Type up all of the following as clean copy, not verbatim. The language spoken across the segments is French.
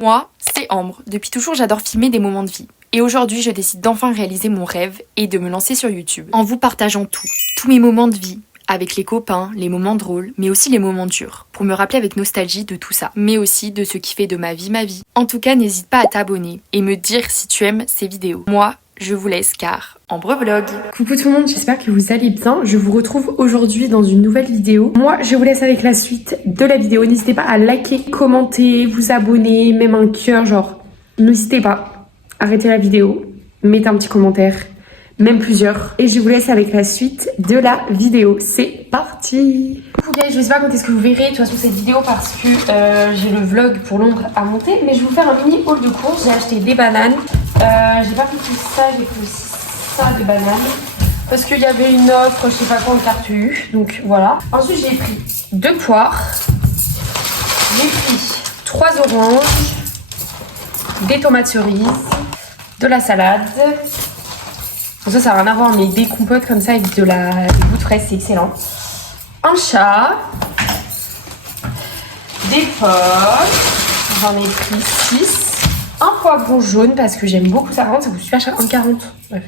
Moi, c'est Ambre. Depuis toujours, j'adore filmer des moments de vie. Et aujourd'hui, je décide d'enfin réaliser mon rêve et de me lancer sur YouTube. En vous partageant tous mes moments de vie. Avec les copains, les moments drôles, mais aussi les moments durs. Pour me rappeler avec nostalgie de tout ça. Mais aussi de ce qui fait de ma vie ma vie. En tout cas, n'hésite pas à t'abonner et me dire si tu aimes ces vidéos. Moi, je vous laisse car Ambre Vlog. Coucou tout le monde, j'espère que vous allez bien. Je vous retrouve aujourd'hui dans une nouvelle vidéo. Moi, je vous laisse avec la suite de la vidéo. N'hésitez pas à liker, commenter, vous abonner, même un cœur, genre. N'hésitez pas. Arrêtez la vidéo, mettez un petit commentaire, même plusieurs. Et je vous laisse avec la suite de la vidéo. C'est parti. Coucou guys, je sais pas quand est-ce que vous verrez de toute façon cette vidéo parce que j'ai le vlog pour Londres à monter. Mais je vais vous faire un mini haul de courses. J'ai acheté des bananes. J'ai pas pris tout ça, j'ai pris aussi ça de bananes. Parce qu'il y avait une offre, je sais pas quoi, en carte U. Donc voilà. Ensuite j'ai pris 2 poires. J'ai pris 3 oranges. Des tomates cerises. De la salade. Ça n'a rien à voir, mais des compotes comme ça avec des goûts de fraise, c'est excellent. Un chat. Des pommes. J'en ai pris 6. Un poivron jaune parce que j'aime beaucoup ça. Vraiment, ça coûte super cher. 1,40. Bref.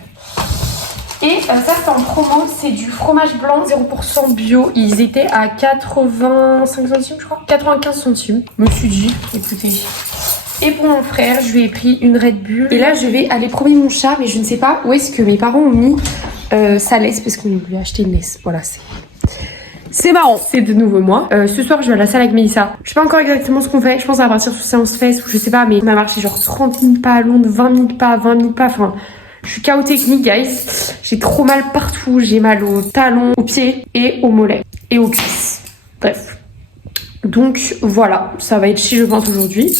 Et ça, c'est en promo. C'est du fromage blanc 0% bio. Ils étaient à 85 centimes, je crois. 95 centimes. Je me suis dit, écoutez. Et pour mon frère, je lui ai pris une Red Bull. Et là, je vais aller promener mon chat, mais je ne sais pas où est-ce que mes parents ont mis sa laisse parce qu'on lui a acheté une laisse. Voilà, c'est marrant. C'est de nouveau moi. Ce soir, je vais à la salle avec Mélissa. Je sais pas encore exactement ce qu'on fait. Je pense à partir sur séance fesses ou je sais pas, mais on a marché genre 30 000 pas à Londres, 20 000 pas, 20 000 pas. Enfin, je suis chaos technique, guys. J'ai trop mal partout. J'ai mal aux talons, aux pieds et aux mollets et aux cuisses. Bref. Donc voilà, ça va être chill, je pense, aujourd'hui.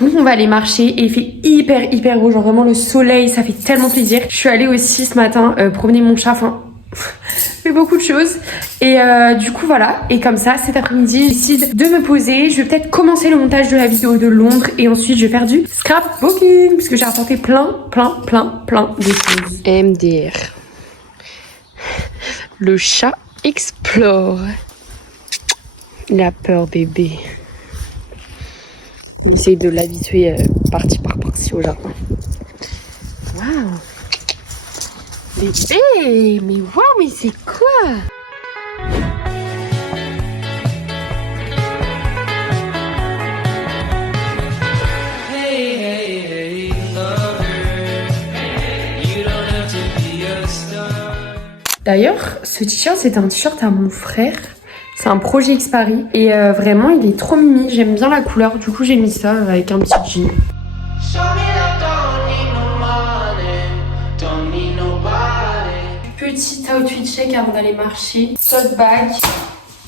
Donc on va aller marcher et il fait hyper beau, genre vraiment le soleil, ça fait tellement plaisir. Je suis allée aussi ce matin promener mon chat, enfin fait beaucoup de choses. Et du coup voilà, et comme ça cet après-midi je décide de me poser. Je vais peut-être commencer le montage de la vidéo de Londres et ensuite je vais faire du scrapbooking puisque j'ai rapporté plein de choses. MDR. Le chat explore. Il a peur bébé. Il essaye de l'habituer partie par partie au jardin. Waouh! Bébé! Mais waouh, mais c'est quoi? D'ailleurs, ce t-shirt, c'est un t-shirt à mon frère. C'est un projet X Paris et vraiment il est trop mimi, j'aime bien la couleur, du coup j'ai mis ça avec un petit jean. Petit outfit check avant d'aller marcher, tote bag,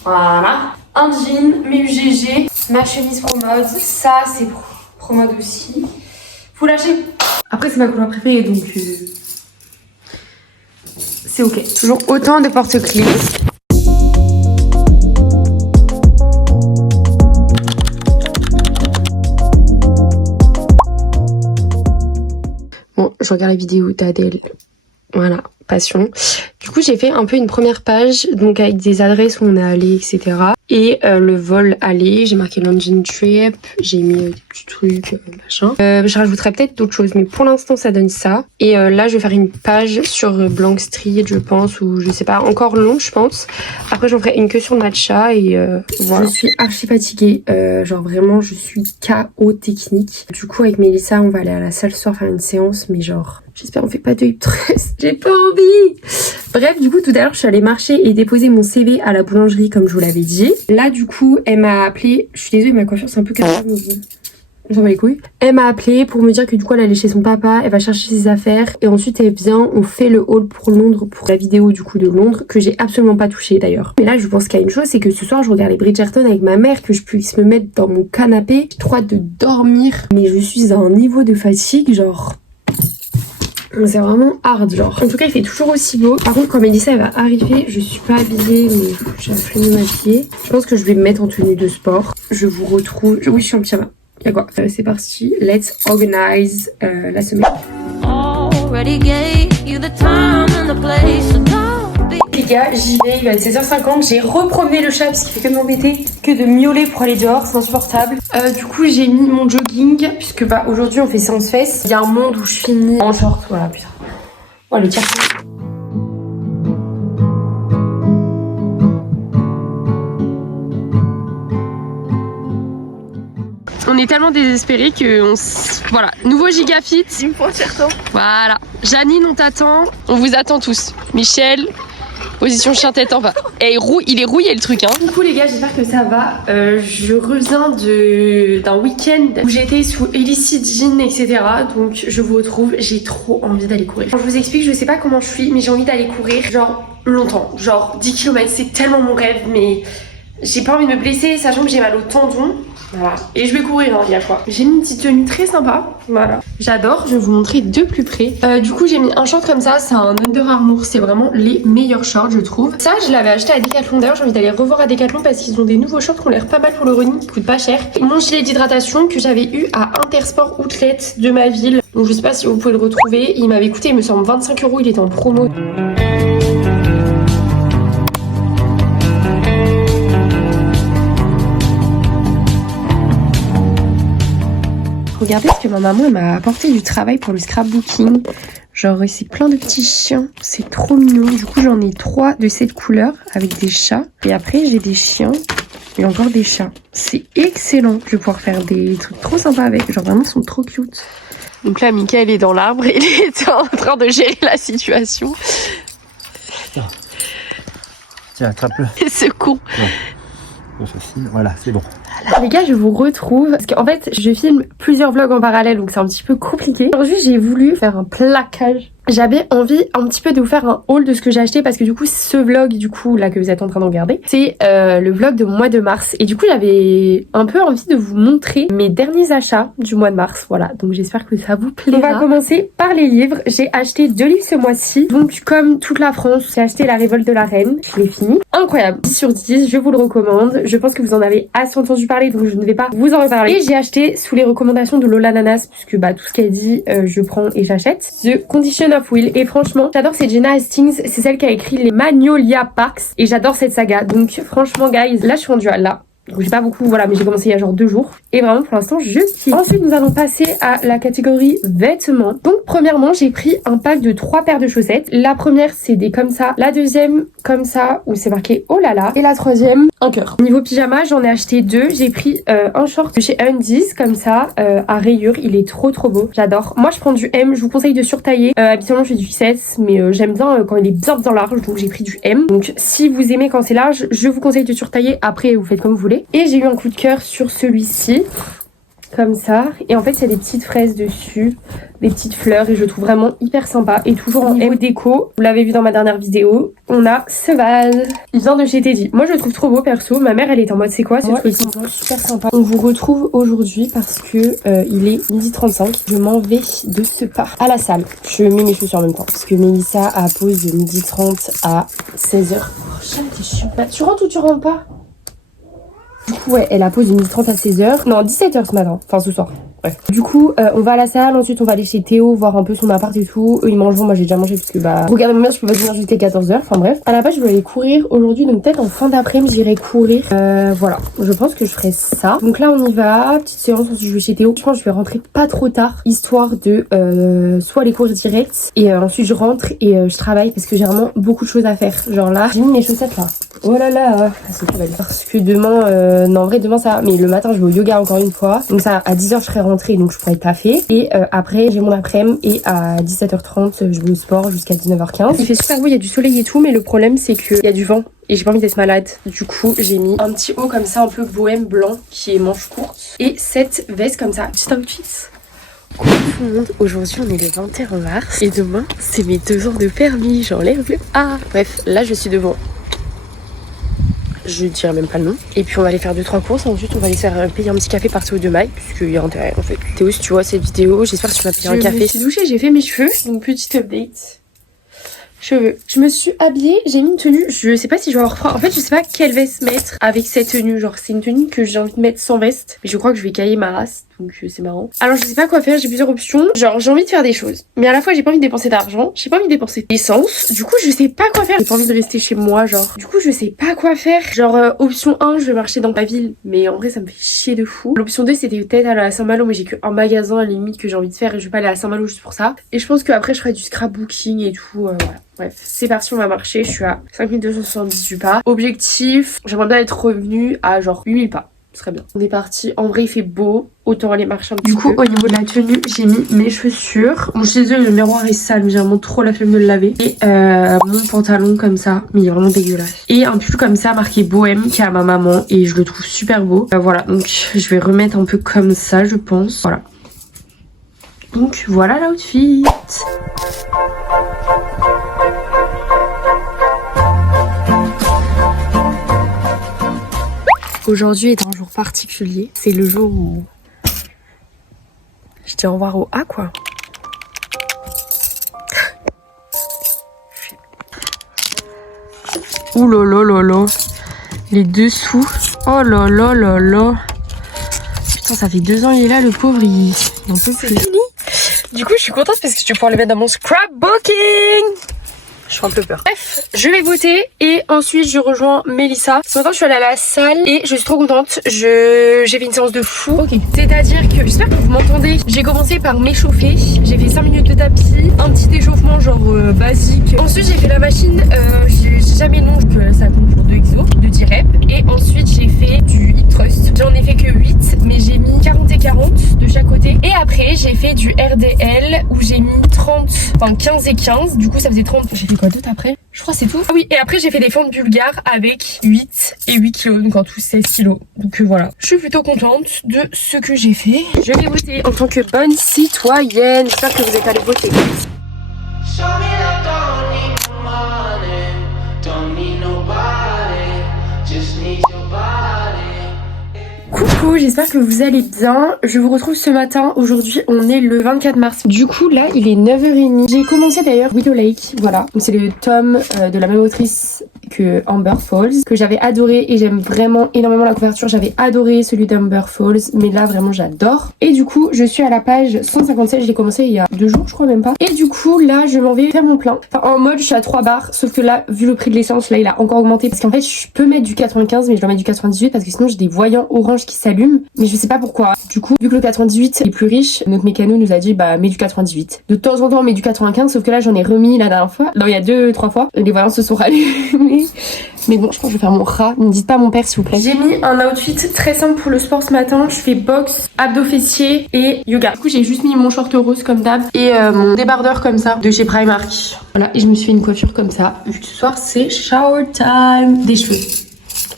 voilà, un jean, mes UGG, ma chemise Promode, ça c'est Promode aussi. Faut lâcher. Après c'est ma couleur préférée donc c'est ok. Toujours autant de porte-clés. Bon, je regarde la vidéo d'Adèle. Voilà, passion. Du coup, j'ai fait un peu une première page, donc avec des adresses où on est allé, etc. Et le vol aller, j'ai marqué London Trip, j'ai mis des petits trucs, machin. Je rajouterai peut-être d'autres choses, mais pour l'instant, ça donne ça. Et là, je vais faire une page sur Blank Street, je pense, ou je sais pas, encore long, je pense. Après, j'en ferai une que sur le matcha et voilà. Je suis archi fatiguée, genre vraiment, je suis KO technique. Du coup, avec Mélissa, on va aller à la salle ce soir faire une séance, mais genre... J'espère qu'on fait pas de hip thrust, j'ai pas envie. Bref, du coup, tout à l'heure, je suis allée marcher et déposer mon CV à la boulangerie, comme je vous l'avais dit. Là, du coup, elle m'a appelé. Je suis désolée, ma coiffure, c'est un peu carré. On s'en bat les couilles. Elle m'a appelé pour me dire que du coup, elle allait chez son papa, elle va chercher ses affaires. Et ensuite, elle vient, on fait le haul pour Londres, pour la vidéo du coup de Londres, que j'ai absolument pas touché d'ailleurs. Mais là, je pense qu'il y a une chose, c'est que ce soir, je regarde les Bridgerton avec ma mère, que je puisse me mettre dans mon canapé. J'ai trop hâte de dormir. Mais je suis à un niveau de fatigue, genre... C'est vraiment hard, genre. En tout cas, il fait toujours aussi beau. Par contre, quand Mélissa elle va arriver, je suis pas habillée, mais j'ai la flemme de m'habiller. Je pense que je vais me mettre en tenue de sport. Je vous retrouve. Oui, je suis en pyjama. Y'a quoi? C'est parti. Let's organize la semaine. Les gars, j'y vais, il va être 16h50, j'ai repromené le chat parce qu'il fait que de m'embêter, que de miauler pour aller dehors, c'est insupportable. Du coup j'ai mis mon jogging, puisque bah aujourd'hui on fait séance fesses. Il y a un monde où je finis en short, voilà putain. Oh le tire. On est tellement désespérés que voilà, nouveau Gigafit. Il me faut un certain. Voilà, Janine on t'attend, on vous attend tous. Michel, position chien tête en bas. Et il est rouillé le truc hein. Du coup les gars, j'espère que ça va. Je reviens d'un week-end où j'étais sous illicit jean etc. Donc je vous retrouve, j'ai trop envie d'aller courir. Je vous explique, je sais pas comment je suis, mais j'ai envie d'aller courir genre longtemps. Genre 10 km, c'est tellement mon rêve, mais j'ai pas envie de me blesser, sachant que j'ai mal au tendon. Voilà. Et je vais courir, hein, il y a quoi. J'ai mis une petite tenue très sympa. Voilà. J'adore, je vais vous montrer de plus près. Du coup, j'ai mis un short comme ça, c'est un Under Armour. C'est vraiment les meilleurs shorts, je trouve. Ça, je l'avais acheté à Decathlon. D'ailleurs, j'ai envie d'aller revoir à Decathlon parce qu'ils ont des nouveaux shorts qui ont l'air pas mal pour le running, qui coûtent pas cher. Mon gilet d'hydratation que j'avais eu à Intersport Outlet de ma ville. Donc, je sais pas si vous pouvez le retrouver. Il m'avait coûté, il me semble, 25 €. Il était en promo. Regardez ce que ma maman m'a apporté du travail pour le scrapbooking. Genre c'est plein de petits chiens, c'est trop mignon. Du coup j'en ai 3 de cette couleur avec des chats. Et après j'ai des chiens et encore des chats. C'est excellent, je vais pouvoir faire des trucs trop sympas avec. Genre vraiment ils sont trop cute. Donc là Mickaël est dans l'arbre, il est en train de gérer la situation. Tiens, attrape-le. Secours. Facile, voilà, c'est bon. Les gars, je vous retrouve parce qu'en fait, je filme plusieurs vlogs en parallèle, donc c'est un petit peu compliqué. Aujourd'hui, j'ai voulu faire un plaquage. J'avais envie un petit peu de vous faire un haul de ce que j'ai acheté parce que du coup, ce vlog, du coup, là que vous êtes en train de regarder, c'est le vlog de mon mois de mars. Et du coup, j'avais un peu envie de vous montrer mes derniers achats du mois de mars. Voilà, donc j'espère que ça vous plaira. On va commencer par les livres. J'ai acheté 2 livres ce mois-ci. Donc, comme toute la France, j'ai acheté La Révolte de la Reine. Je l'ai fini. Incroyable. 10 sur 10, je vous le recommande. Je pense que vous en avez assez entendu parler, donc je ne vais pas vous en reparler. Et j'ai acheté sous les recommandations de Lola Nanas, puisque bah tout ce qu'elle dit, je prends et j'achète. The Condition of Will. Et franchement, j'adore, c'est Jenna Hastings, c'est celle qui a écrit les Magnolia Parks. Et j'adore cette saga. Donc franchement, guys, là je suis rendue à là. Donc j'ai pas beaucoup, voilà, mais j'ai commencé il y a genre 2 jours. Et vraiment pour l'instant je kiffe. Ensuite nous allons passer à la catégorie vêtements. Donc premièrement j'ai pris un pack de 3 paires de chaussettes. La première c'est des comme ça. La deuxième comme ça où c'est marqué oh là là. Et la troisième un cœur. Niveau pyjama j'en ai acheté 2. J'ai pris un short de chez Undies comme ça à rayures. Il est trop beau. J'adore. Moi je prends du M. Je vous conseille de surtailler. Habituellement je fais du XS mais j'aime bien quand il est bien large. Donc j'ai pris du M. Donc si vous aimez quand c'est large je vous conseille de surtailler. Après vous faites comme vous voulez. Et j'ai eu un coup de cœur sur celui-ci, comme ça. Et en fait, il y a des petites fraises dessus, des petites fleurs. Et je le trouve vraiment hyper sympa. Et toujours en M déco, vous l'avez vu dans ma dernière vidéo, on a ce vase. Il vient de chez Teddy. Moi, je le trouve trop beau, perso. Ma mère, elle est en mode, c'est quoi ce truc? Super sympa. On vous retrouve aujourd'hui parce que il est 12h35. Je m'en vais de ce pas à la salle. Je mets mes chaussures en même temps. Parce que Mélissa a pause de 12h30 à 16h. Oh, chat, t'es chiant. Bah, tu rentres ou tu rentres pas? Du coup, ouais, elle a pause de 12h30 à 16h. Non, 17h ce matin. Enfin, ce soir. Bref. Du coup, on va à la salle. Ensuite, on va aller chez Théo, voir un peu son appart et tout. Eux, ils mangeront. Moi, j'ai déjà mangé parce que, bah, regardez moi, je peux pas venir jusqu'à 14h. Enfin, bref. À la base, je voulais aller courir aujourd'hui. Donc, peut-être en fin d'après-midi, j'irai courir. Voilà. Je pense que je ferai ça. Donc là, on y va. Petite séance. Ensuite, je vais chez Théo. Je pense que je vais rentrer pas trop tard. Histoire de, soit aller courir direct. Et ensuite, je rentre et je travaille parce que j'ai vraiment beaucoup de choses à faire. Genre là, j'ai mis mes chaussettes là. Oh là là. C'est plus belle. Parce que demain, non, en vrai, demain, ça, mais le matin, je vais au yoga encore une fois. Donc ça, à 10h, je serai rentrée, donc je pourrais taffer. Et après, j'ai mon après-midi et à 17h30, je vais au sport jusqu'à 19h15. Il fait super beau, il y a du soleil et tout, mais le problème, c'est qu'il y a du vent. Et j'ai pas envie d'être malade. Du coup, j'ai mis un petit haut comme ça, un peu bohème blanc, qui est manche courte. Et cette veste comme ça, petit outfit. Coucou tout le monde, aujourd'hui on est le 21 mars. Et demain, c'est mes 2 ans de permis, j'enlève le A. Bref, là je suis devant. Je dirais même pas le nom. Et puis on va aller faire 2-3 courses. Ensuite on va aller faire payer un petit café par Théo de Maille, puisqu'il y a intérêt en fait. Théo, si tu vois cette vidéo, j'espère que tu vas payer un café. Je me suis douchée, j'ai fait mes cheveux. Donc petite update. cheveux. Je me suis habillée, j'ai mis une tenue, je sais pas si je vais en reprendre. En fait, je sais pas quelle veste mettre avec cette tenue. Genre, c'est une tenue que j'ai envie de mettre sans veste. Mais je crois que je vais cailler ma race, donc c'est marrant. Alors, je sais pas quoi faire, j'ai plusieurs options. Genre, j'ai envie de faire des choses. Mais à la fois, j'ai pas envie de dépenser d'argent. J'ai pas envie de dépenser d'essence. Du coup, je sais pas quoi faire. J'ai pas envie de rester chez moi, genre. Du coup, je sais pas quoi faire. Genre, option 1, je vais marcher dans ma ville. Mais en vrai, ça me fait chier de fou. L'option 2, c'était peut-être aller à Saint-Malo, mais j'ai qu'un magasin à la limite que j'ai envie de faire et je vais pas aller à Saint-Malo juste pour ça. Et je pense qu'après, je ferai du scrapbooking et tout, voilà. Bref, c'est parti, on va marcher. Je suis à 5278 pas. Objectif, j'aimerais bien être revenu à genre 8000 pas. Ce serait bien. On est parti. En vrai, il fait beau. Autant aller marcher un petit peu. Du coup, au niveau de la tenue, j'ai mis mes chaussures. Bon, chez eux, le miroir est sale, mais j'ai vraiment trop la flemme de le laver. Et mon pantalon comme ça, mais il est vraiment dégueulasse. Et un pull comme ça, marqué Bohème, qui est à ma maman. Et je le trouve super beau. Voilà, donc je vais remettre un peu comme ça, je pense. Voilà. Donc voilà l'outfit. Aujourd'hui est un jour particulier. C'est le jour où je dis au revoir au A, quoi. Ouh là là là là. Les dessous. Oh là là là là. Putain, ça fait 2 ans il est là, le pauvre, il en peut plus. Fini. Du coup, je suis contente parce que je vais pouvoir le mettre dans mon scrapbooking. Je suis un peu peur. Bref, je vais voter et ensuite je rejoins Mélissa. Ce matin, je suis allée à la salle et je suis trop contente. J'ai fait une séance de fou. Ok. C'est-à-dire que, j'espère que vous m'entendez, j'ai commencé par m'échauffer. J'ai fait 5 minutes de tapis, un petit échauffement genre basique. Ensuite, j'ai fait la machine, j'ai jamais le nom, que ça compte pour 2 exos, de 10 reps. Et ensuite, j'ai fait du hip thrust. J'en ai fait que 8, mais j'ai mis 40 et 40 de chaque côté. Et après, j'ai fait du RDL où j'ai mis 30, enfin 15 et 15. Du coup, ça faisait 30. J'ai fait quoi d'autre après? Je crois que c'est tout. Ah oui, et après j'ai fait des fentes bulgares avec 8 et 8 kilos, donc en tout 16 kilos. Donc voilà, je suis plutôt contente de ce que j'ai fait. Je vais voter en tant que bonne citoyenne. J'espère que vous êtes allés voter. Coucou, j'espère que vous allez bien. Je vous retrouve ce matin. Aujourd'hui, on est le 24 mars. Du coup, là, il est 9h30. J'ai commencé d'ailleurs Widow Lake. Voilà. C'est le tome de la même autrice que Amber Falls, que j'avais adoré et j'aime vraiment énormément la couverture. J'avais adoré celui d'Amber Falls, mais là, vraiment, j'adore. Et du coup, je suis à la page 157. Je l'ai commencé il y a 2 jours, je crois même pas. Et du coup, là, je m'en vais faire mon plein. Enfin, en mode, je suis à 3 bars. Sauf que là, vu le prix de l'essence, là, il a encore augmenté. Parce qu'en fait, je peux mettre du 95, mais je dois mettre du 98 parce que sinon, j'ai des voyants orange qui s'allument, mais je sais pas pourquoi. Du coup, vu que le 98 est plus riche, notre mécano nous a dit bah mets du 98. De temps en temps on met du 95, sauf que là j'en ai remis la dernière fois. Non, il y a 2-3 fois, les voyants se sont rallumés. Mais bon, je pense que je vais faire mon rat. Ne dites pas à mon père s'il vous plaît. J'ai mis un outfit très simple pour le sport ce matin. Je fais boxe, abdos fessiers et yoga. Du coup, j'ai juste mis mon short rose comme d'hab et mon débardeur comme ça de chez Primark. Voilà, et je me suis fait une coiffure comme ça. Vu que ce soir c'est shower time. Des cheveux.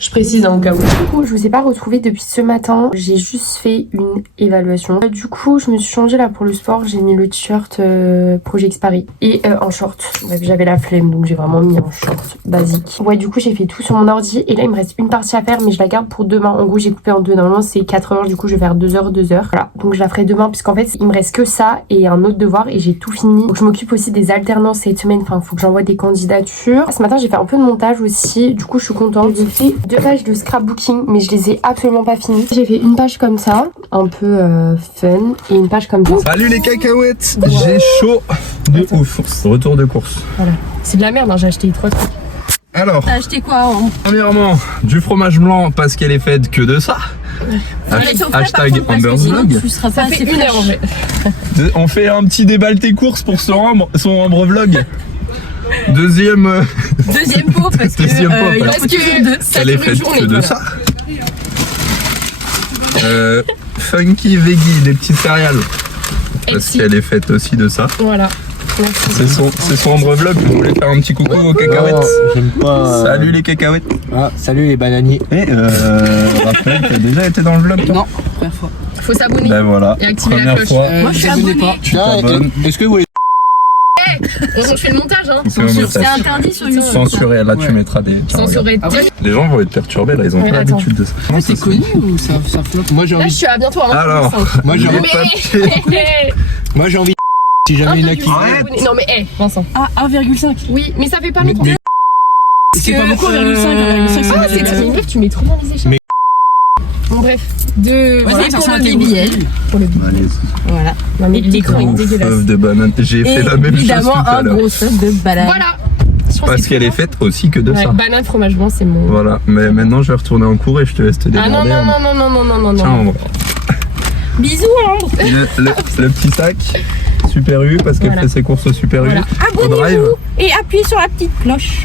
Je précise en cas où. Du coup, je vous ai pas retrouvé depuis ce matin. J'ai juste fait une évaluation. Du coup, je me suis changée là pour le sport. J'ai mis le t-shirt Project Paris et en short. Bref, j'avais la flemme, donc j'ai vraiment mis en short basique. Ouais, du coup, j'ai fait tout sur mon ordi. Et là, il me reste une partie à faire, mais je la garde pour demain. En gros, j'ai coupé en 2. Normalement, c'est 4 heures. Du coup, je vais faire 2 heures, 2 heures. Voilà. Donc, je la ferai demain, puisqu'en fait, il me reste que ça et un autre devoir. Et j'ai tout fini. Donc, je m'occupe aussi des alternances cette semaine. Enfin, faut que j'envoie des candidatures. Ce matin, j'ai fait un peu de montage aussi. Du coup, je suis contente. J'ai fait 2 pages de scrapbooking, mais je les ai absolument pas finies. J'ai fait une page comme ça, un peu fun, et une page comme ça. Salut les cacahuètes, j'ai chaud de ouf. Retour de course. Voilà. C'est de la merde, hein, j'ai acheté 3 trucs. Alors, T'as acheté quoi hein? Premièrement, du fromage blanc parce qu'elle est faite que de ça. Hashtag Amber's Vlog. Ça fait 1 heure en fait. On fait un petit déballeté course pour son Ambre Vlog. Deuxième pot parce que deuxième pot, il reste que 2. elle est faite que de ça. Funky Veggie, des petites céréales. Parce qu'elle est faite aussi de ça. Voilà. C'est son Ambre Vlog. Je voulais faire un petit coucou aux cacahuètes. J'aime pas. Salut les cacahuètes. Ah, salut les bananiers. Raphaël, t'as déjà été dans le vlog toi? Non, première fois. Faut s'abonner. Ben voilà. Et activer la Première cloche. fois. Moi je suis abonnée. Tu t'abonnes. Est-ce que vous voulez. On fait le montage hein. C'est interdit sur YouTube. Censuré, là tu mettras des. Tiens, Censuré. les gens vont être perturbés là, ils ont Mais pas attends. l'habitude de ça. C'est connu ou ça flotte? Moi j'ai Là je envie. suis à bientôt hein. Alors, Moi j'ai envie. les papiers. Moi j'ai envie. Si jamais il y en a qui. Arrête. Non mais Vincent. Ah, 1,5. Oui, mais ça fait pas Mais- longtemps. mais- C'est pas beaucoup, 1,5. Ah, c'est très meuf, tu mets trop dans les échelles. Mais- Bon bref, de Vas-y, pour pour le le BBL. Pour le BBL. Allez, Voilà. Non mais l'écran est ouf, dégueulasse. œuf de banane. J'ai fait la même chose Évidemment, tout à un l'heure. gros œuf de banane. Voilà. Je pense que Parce c'est qu'elle est tout, faite aussi que de hein. ça. Ouais, banane fromage blanc, c'est mon. Voilà, mais maintenant je vais retourner en cours et je te laisse te Ah démerder. non non non non non non non Tiens, non. Ambre. Bisous, Ambre. Le petit sac Super U parce qu'elle Voilà. fait ses courses au Super U. Voilà. Au drive. Et appuyez sur la petite cloche.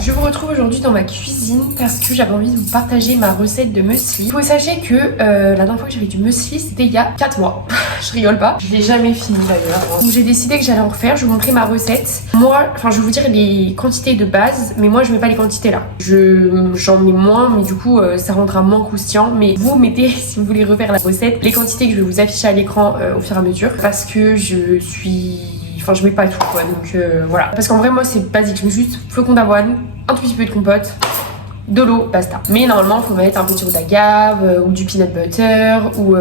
Je vous retrouve aujourd'hui dans ma cuisine parce que j'avais envie de vous partager ma recette de muesli. Vous sachez que la dernière fois que j'avais du muesli, c'était il y a 4 mois. Je rigole pas. Je l'ai jamais fini d'ailleurs. Donc j'ai décidé que j'allais en refaire. Je vais vous montrer ma recette. Moi, enfin je vais vous dire les quantités de base, mais moi je mets pas les quantités là. J'en mets moins, mais du coup ça rendra moins croustillant. Mais vous mettez, si vous voulez refaire la recette, les quantités que je vais vous afficher à l'écran au fur et à mesure. Parce que je suis... Enfin, je mets pas tout quoi, donc voilà. Parce qu'en vrai, moi, c'est basique. Je mets juste flocons d'avoine, un tout petit peu de compote, de l'eau, basta. Mais normalement, il faut mettre un petit sirop d'agave ou du peanut butter ou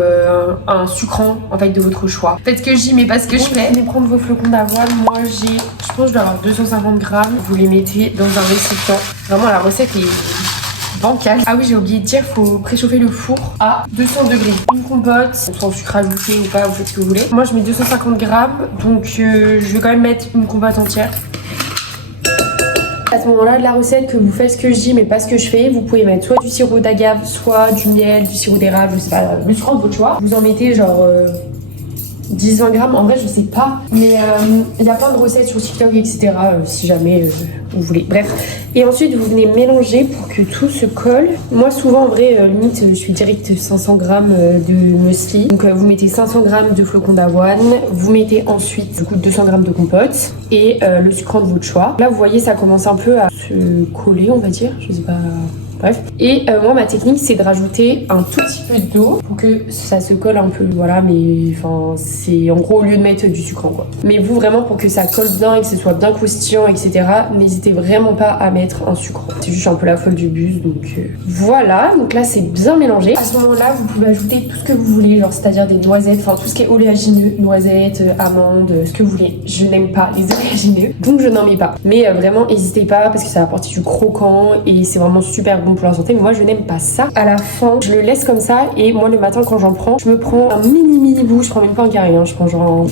un sucrant en fait de votre choix. Faites ce que j'y mets pas ce que je fais. Vous allez prendre vos flocons d'avoine. Moi, je pense que je dois avoir 250 grammes. Vous les mettez dans un récipient. Vraiment, la recette est bancale. Ah oui, j'ai oublié de dire, faut préchauffer le four à 200 degrés. Une compote, sans sucre ajouté ou pas, vous faites ce que vous voulez. Moi, je mets 250 grammes, donc je vais quand même mettre une compote entière. À ce moment-là de la recette, que vous faites ce que je dis mais pas ce que je fais, vous pouvez mettre soit du sirop d'agave, soit du miel, du sirop d'érable, je sais pas, le sucre de votre choix. Vous en mettez genre 10-20 grammes, en vrai je sais pas, mais il y a plein de recettes sur TikTok etc. Si jamais vous voulez. Bref, et ensuite vous venez mélanger pour que tout se colle. Moi souvent en vrai limite je suis direct 500 grammes de muesli. Donc vous mettez 500 grammes de flocons d'avoine, vous mettez ensuite du coup 200 grammes de compote et le sucre de votre choix. Là vous voyez ça commence un peu à se coller on va dire, je sais pas. Bref. Et moi ma technique c'est de rajouter un tout petit peu d'eau pour que ça se colle un peu, voilà, mais enfin c'est en gros au lieu de mettre du sucre quoi. Mais vous vraiment pour que ça colle bien et que ce soit bien croustillant etc, n'hésitez vraiment pas à mettre un sucre. C'est juste un peu la folle du bus donc voilà, donc là c'est bien mélangé. À ce moment là vous pouvez ajouter tout ce que vous voulez, genre c'est-à-dire des noisettes, enfin tout ce qui est oléagineux, noisettes, amandes, ce que vous voulez. Je n'aime pas les oléagineux donc je n'en mets pas. Mais vraiment n'hésitez pas parce que ça va apporter du croquant et c'est vraiment super bon pour la santé, mais moi je n'aime pas ça. À la fin, je le laisse comme ça et moi le matin quand j'en prends, je me prends un mini bout, je prends même pas un carré, hein, je prends genre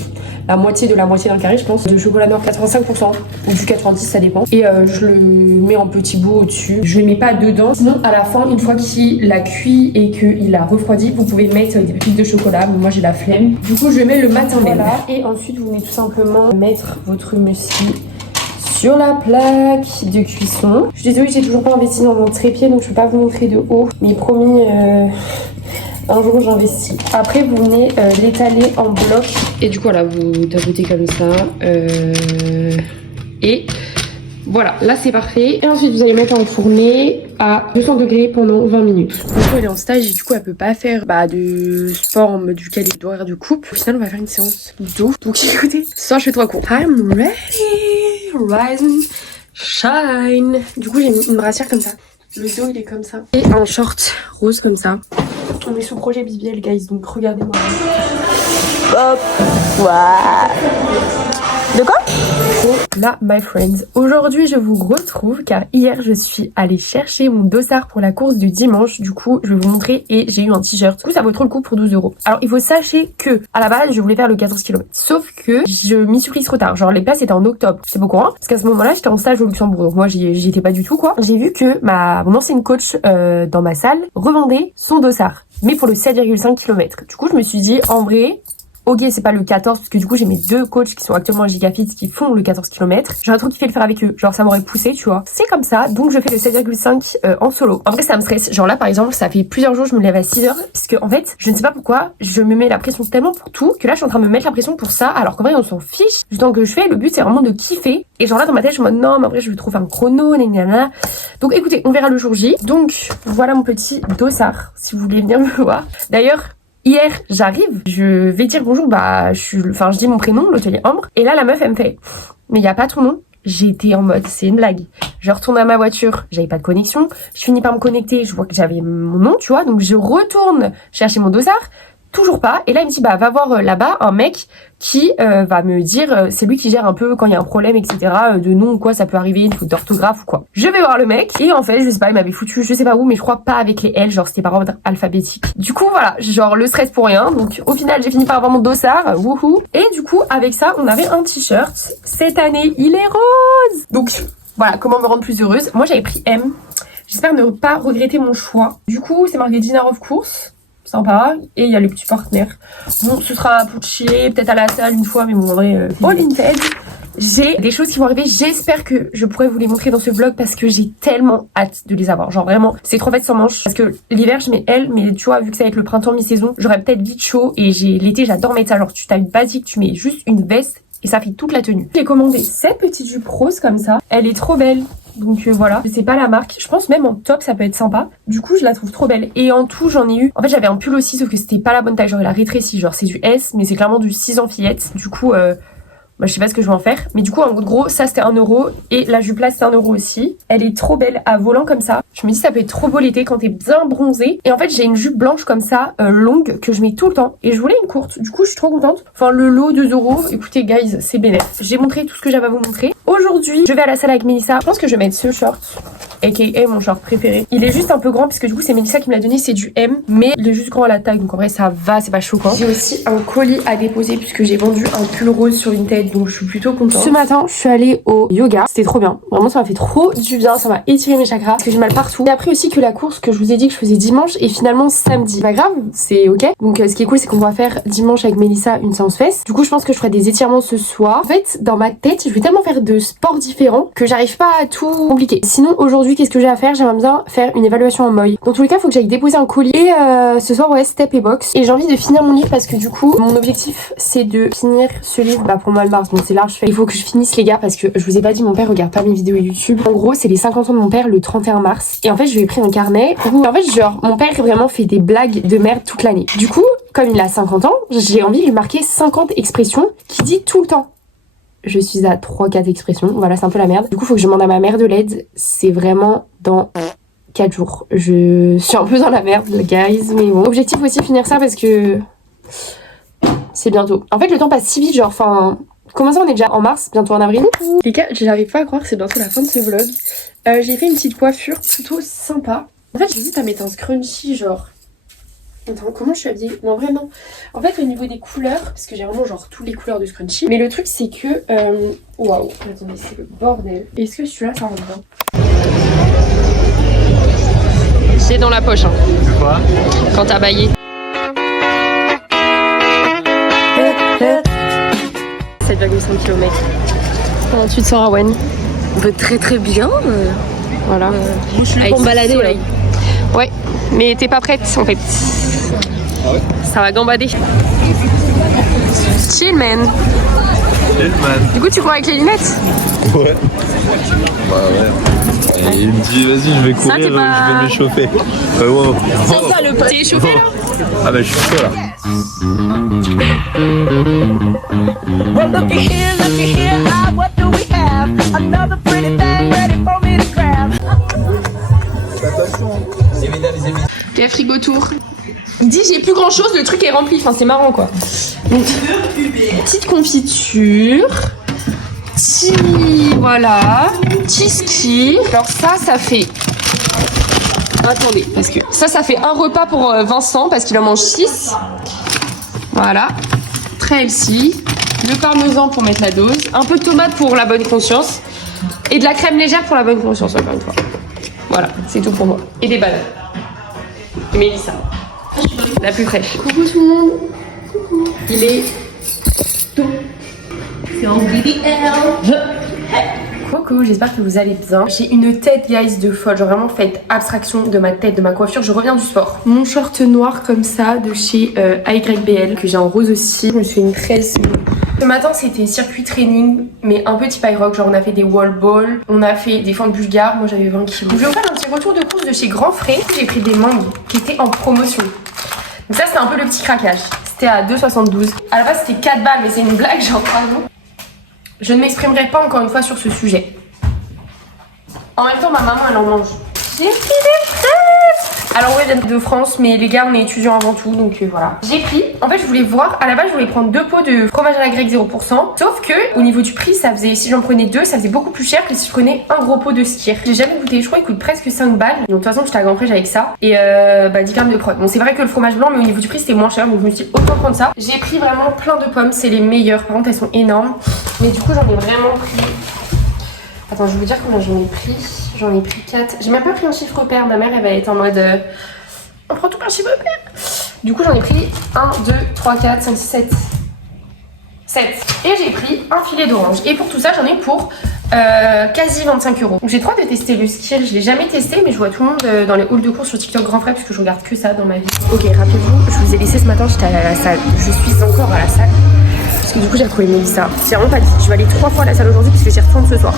la moitié de la moitié d'un carré je pense, de chocolat noir 85% ou du 90 ça dépend et je le mets en petits bouts au-dessus, je le mets pas dedans, sinon à la fin une fois qu'il a cuit et qu'il a refroidi vous pouvez mettre des pépites de chocolat, mais moi j'ai la flemme, du coup je le mets le matin même. Voilà. Et ensuite vous venez tout simplement mettre votre muesli sur la plaque de cuisson. Je suis désolée, j'ai toujours pas investi dans mon trépied donc je peux pas vous montrer de haut, mais promis un jour j'investis. Après vous venez l'étaler en bloc et du coup voilà vous tapotez comme ça et voilà, là c'est parfait. Et ensuite vous allez mettre en fournées à 200 degrés pendant 20 minutes. Du coup elle est en stage et du coup elle peut pas faire de sport en mode duquel il doit de coupe. Au final on va faire une séance d'eau. Donc écoutez, ce soir je fais 3 cours. I'm ready, rise and shine. Du coup j'ai mis une brassière comme ça. Le dos il est comme ça. Et un short rose comme ça. On est sous projet BBL guys, donc regardez-moi. Hop. Voilà. De quoi? Là, my friends, aujourd'hui je vous retrouve car hier je suis allée chercher mon dossard pour la course du dimanche. Du coup je vais vous montrer et j'ai eu un t-shirt. Du coup ça vaut trop le coup pour 12 €. Alors il faut sachez que à la base je voulais faire le 14 km. Sauf que je m'y suis prise trop tard. Genre les places étaient en octobre. C'est pas courant parce qu'à ce moment-là j'étais en stage au Luxembourg. Donc moi j'y étais pas du tout quoi. J'ai vu que mon ancienne coach dans ma salle revendait son dossard. Mais pour le 7,5 km. Du coup je me suis dit en vrai... Ok, c'est pas le 14 parce que du coup j'ai mes 2 coachs qui sont actuellement à Gigafit qui font le 14 km. J'aurais trop kiffé le faire avec eux, genre ça m'aurait poussé tu vois. C'est comme ça, donc je fais le 7,5 en solo. En vrai ça me stresse, genre là par exemple ça fait plusieurs jours je me lève à 6h parce que en fait je ne sais pas pourquoi je me mets la pression tellement pour tout que là je suis en train de me mettre la pression pour ça alors qu'en vrai on s'en fiche du temps que je fais. Le but c'est vraiment de kiffer et genre là dans ma tête je me dis non mais en vrai je vais trouver un chrono nanana. Donc écoutez on verra le jour J. Donc voilà mon petit dossard si vous voulez venir me voir. D'ailleurs hier, j'arrive, je vais dire bonjour, je dis mon prénom, l'hôtelier Ambre, et là la meuf elle me fait, mais y a pas ton nom. J'étais en mode, c'est une blague. Je retourne à ma voiture, j'avais pas de connexion, je finis par me connecter, je vois que j'avais mon nom, tu vois, donc je retourne chercher mon dossard, toujours pas. Et là il me dit bah va voir là-bas un mec qui va me dire, c'est lui qui gère un peu quand il y a un problème, etc. De nom ou quoi, ça peut arriver, une faute d'orthographe ou quoi. Je vais voir le mec et en fait je sais pas, il m'avait foutu je sais pas où, mais je crois pas avec les L, genre c'était par ordre alphabétique. Du coup voilà, genre le stress pour rien. Donc au final j'ai fini par avoir mon dossard, wouhou. Et du coup avec ça on avait un t-shirt. Cette année il est rose. Donc voilà, comment me rendre plus heureuse. Moi j'avais pris M. J'espère ne pas regretter mon choix. Du coup c'est marqué Dinner of Course. Sympa. Et il y a le petit partenaire. Bon, ce sera pour chiller, peut-être à la salle une fois, mais bon, en vrai, all Vinted. J'ai des choses qui vont arriver. J'espère que je pourrai vous les montrer dans ce vlog parce que j'ai tellement hâte de les avoir. Genre vraiment, c'est trop vêtements sans manches. Parce que l'hiver, je mets L, mais tu vois, vu que ça va être le printemps mi-saison, j'aurais peut-être vite chaud. Et l'été, j'adore mettre ça. Genre, tu t'as une basique, tu mets juste une veste et ça fait toute la tenue. J'ai commandé cette petite jupe rose comme ça. Elle est trop belle. Donc voilà, je sais pas la marque. Je pense même en top ça peut être sympa. Du coup je la trouve trop belle. Et en tout j'en ai eu. En fait j'avais un pull aussi sauf que c'était pas la bonne taille. Genre il a rétréci. Genre c'est du S mais c'est clairement du 6 ans fillette. Du coup je sais pas ce que je vais en faire. Mais du coup en gros ça c'était 1 euro. Et la jupe là c'était 1 euro aussi. Elle est trop belle à volant comme ça. Je me dis ça peut être trop beau l'été quand t'es bien bronzé. Et en fait j'ai une jupe blanche comme ça longue que je mets tout le temps. Et je voulais une courte. Du coup je suis trop contente. Enfin le lot 2 euros. Écoutez guys c'est bénéf. J'ai montré tout ce que j'avais à vous montrer. Aujourd'hui je vais à la salle avec Mélissa. Je pense que je vais mettre ce short. A.K.A. mon short préféré. Il est juste un peu grand parce que du coup c'est Mélissa qui me l'a donné, c'est du M, mais il est juste grand à la taille donc en vrai ça va, c'est pas choquant. J'ai aussi un colis à déposer puisque j'ai vendu un pull rose sur Vinted donc je suis plutôt contente. Ce matin je suis allée au yoga, c'était trop bien, vraiment ça m'a fait trop du bien, ça m'a étiré mes chakras parce que j'ai mal partout. J'ai appris aussi que la course que je vous ai dit que je faisais dimanche et finalement samedi. Pas grave, c'est ok. Donc ce qui est cool c'est qu'on va faire dimanche avec Mélissa une séance fesses. Du coup je pense que je ferai des étirements ce soir. En fait dans ma tête je vais tellement faire de sports différents que j'arrive pas à tout compliquer. Sinon aujourd'hui qu'est-ce que j'ai à faire? J'aimerais bien faire une évaluation en MOI. Dans tous les cas, faut que j'aille déposer un colis. Et ce soir, ouais, step et box. Et j'ai envie de finir mon livre parce que du coup, mon objectif, c'est de finir ce livre pour le mois de mars. Donc c'est large fait. Il faut que je finisse les gars parce que je vous ai pas dit, mon père regarde pas mes vidéos YouTube. En gros, c'est les 50 ans de mon père le 31 mars. Et en fait, je lui ai pris un carnet où, en fait, genre, mon père vraiment fait des blagues de merde toute l'année. Du coup, comme il a 50 ans, j'ai envie de lui marquer 50 expressions qu'il dit tout le temps. Je suis à 3-4 expressions, voilà c'est un peu la merde. Du coup faut que je demande à ma mère de l'aide, c'est vraiment dans 4 jours. Je suis un peu dans la merde guys, mais bon. Objectif aussi finir ça parce que c'est bientôt. En fait le temps passe si vite, genre enfin... Comment ça on est déjà en mars, bientôt en avril. Les gars, j'arrive pas à croire que c'est bientôt la fin de ce vlog. J'ai fait une petite coiffure plutôt sympa. En fait j'hésite à mettre un scrunchie genre... Attends, comment je suis habillée? Non, vraiment. En fait, au niveau des couleurs, parce que j'ai vraiment genre toutes les couleurs de scrunchie. Mais le truc, c'est que... Waouh, attendez, c'est le bordel. Est-ce que celui-là, ça rentre bien? C'est dans la poche, hein. Quoi? Quand t'as baillé. C'est 7,5 km. Comment tu te sens, Awen? On peut très bien. Voilà. Je suis pour me balader. Là. Ouais, mais t'es pas prête en fait. Ah ouais? Ça va gambader. Chill man. Chill man. Du coup tu cours avec les lunettes? Ouais. Bah ouais. Et il me dit vas-y je vais courir, je vais m'échauffer. Wow. C'est ça le pote. T'es échauffé là? Ah bah je suis chaud là. Well, looky here, what do we have? Another pretty thing ready for me to grab. Ok, frigo tour. Il dit j'ai plus grand chose, le truc est rempli, enfin c'est marrant quoi. Donc, petite confiture. Voilà. Petit ski. Alors ça fait... Attendez, parce que ça fait un repas pour Vincent parce qu'il en mange 6. Voilà. Très healthy. Le parmesan pour mettre la dose. Un peu de tomate pour la bonne conscience. Et de la crème légère pour la bonne conscience, encore une fois. Voilà, c'est tout pour moi. Et des bananes. Et Mélissa. La plus fraîche. Coucou tout le monde. Coucou. Il est tout. C'est en BDL. Coucou, j'espère que vous allez bien. J'ai une tête, guys, de folle. Genre vraiment, faites abstraction de ma tête, de ma coiffure. Je reviens du sport. Mon short noir comme ça de chez AYBL, que j'ai en rose aussi. Je me suis fait une tresse. Ce matin, c'était circuit training, mais un petit high rock. Genre, on a fait des wall balls, on a fait des fentes bulgares. Moi, j'avais 20 kilos. Je vais vous faire un petit retour de course de chez Grand Frais. J'ai pris des mangues qui étaient en promotion. Donc ça, c'était un peu le petit craquage. C'était à 2,72. À la base, c'était 4 balles, mais c'est une blague, genre, pardon. Je ne m'exprimerai pas encore une fois sur ce sujet. En même temps, ma maman, elle en mange. J'ai pris des fraises. Alors ouais, viennent de France, mais les gars, on est étudiants avant tout, donc voilà. J'ai pris, en fait je voulais voir, à la base je voulais prendre 2 pots de fromage à la grecque 0%, sauf que au niveau du prix, ça faisait, si j'en prenais 2, ça faisait beaucoup plus cher que si je prenais un gros pot de skyr. J'ai jamais goûté, je crois qu'il coûte presque 5 balles, donc de toute façon j'étais à Grand Prix avec ça, et 10 grammes de crotte. Bon c'est vrai que le fromage blanc, mais au niveau du prix c'était moins cher, donc je me suis dit autant prendre ça. J'ai pris vraiment plein de pommes, c'est les meilleures, par contre elles sont énormes, mais du coup j'en ai vraiment pris... Attends, je vais vous dire combien j'en ai pris. J'en ai pris 4. J'ai même pas pris un chiffre repère. Ma mère, elle va être en mode... on prend tout par chiffre repère. Du coup, j'en ai pris 1, 2, 3, 4, 5, 6, 7. 7. Et j'ai pris un filet d'orange. Et pour tout ça, j'en ai pour quasi 25 €. Donc j'ai trop hâte de tester le skyr. Je l'ai jamais testé, mais je vois tout le monde dans les halls de cours sur TikTok Grand Frais, parce que je regarde que ça dans ma vie. Ok, rappelez-vous, je vous ai laissé ce matin, j'étais à la salle. Je suis encore à la salle. Parce que du coup j'ai retrouvé Mélissa. C'est vraiment pas dit. Je vais aller 3 fois à la salle aujourd'hui parce que j'y retourne ce soir.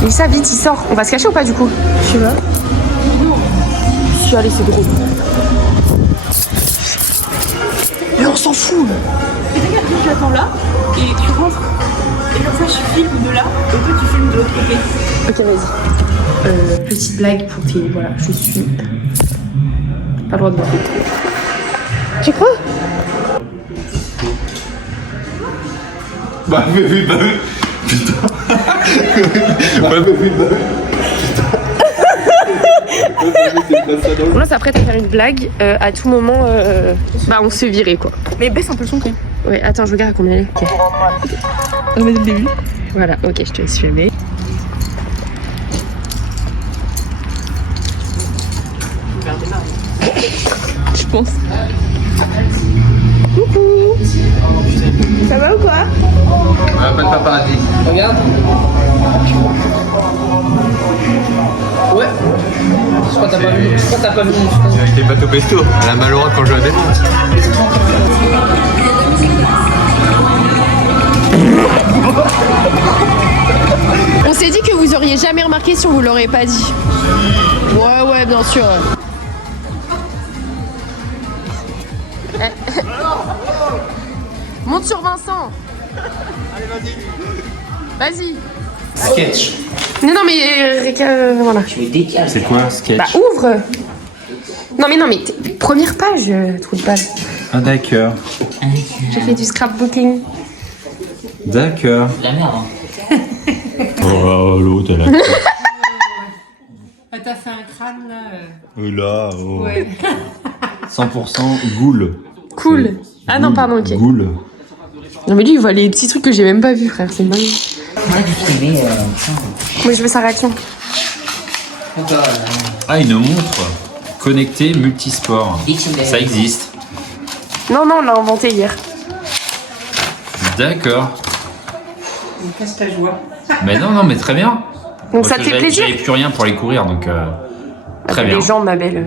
Mélissa, vite, il sort. On va se cacher ou pas du coup? Je sais pas. Si, allez, c'est drôle. Mais on s'en fout. Regarde, j'attends là et tu rentres. Et comme ça, je filme de là et toi, tu filmes de l'autre côté. Ok, vas-y. Petite blague pour tes... Voilà, je suis... Pas le droit de boire. Tu crois? Bah oui, bah oui. Putain. Bah oui, bah oui. On là s'apprête à faire une blague. À tout moment, bah on se fait virer quoi. Mais baisse un peu le son quand même. Ouais, attends, je regarde à combien elle est. Ok. On met dès le début. Voilà, ok, je te laisse filmer. Je pense. Ça va ou quoi? On appelle paparazzi. Regarde. Ouais. Je crois que t'as pas vu. Avec les bateaux pesto. À la Malora quand je joue à Défense. On s'est dit que vous auriez jamais remarqué si on vous l'aurait pas dit. Ouais, bien sûr. Monte sur Vincent. Allez, vas-y. Sketch. Non, mais voilà. C'est quoi sketch? Bah, ouvre. Non, mais première page, trou de balle. Ah d'accord. J'ai fait du scrapbooking. D'accord. La merde. Hein. Oh l'autre elle a... Ah, t'as fait un crâne là. Là, oh. Ouais. 100% goule. Cool. Ah non, pardon, ok. Goule. Non, mais lui, il voit les petits trucs que j'ai même pas vus, frère. C'est dingue. Moi, du filmer. Moi, je veux sa réaction. Ah une montre connectée multisport. Ça existe. Non, on l'a inventé hier. D'accord. On casse ta joie. Mais non, mais très bien. Donc Moi, ça te fait plaisir? J'avais plus rien pour aller courir, donc très bien. Les gens, ma belle.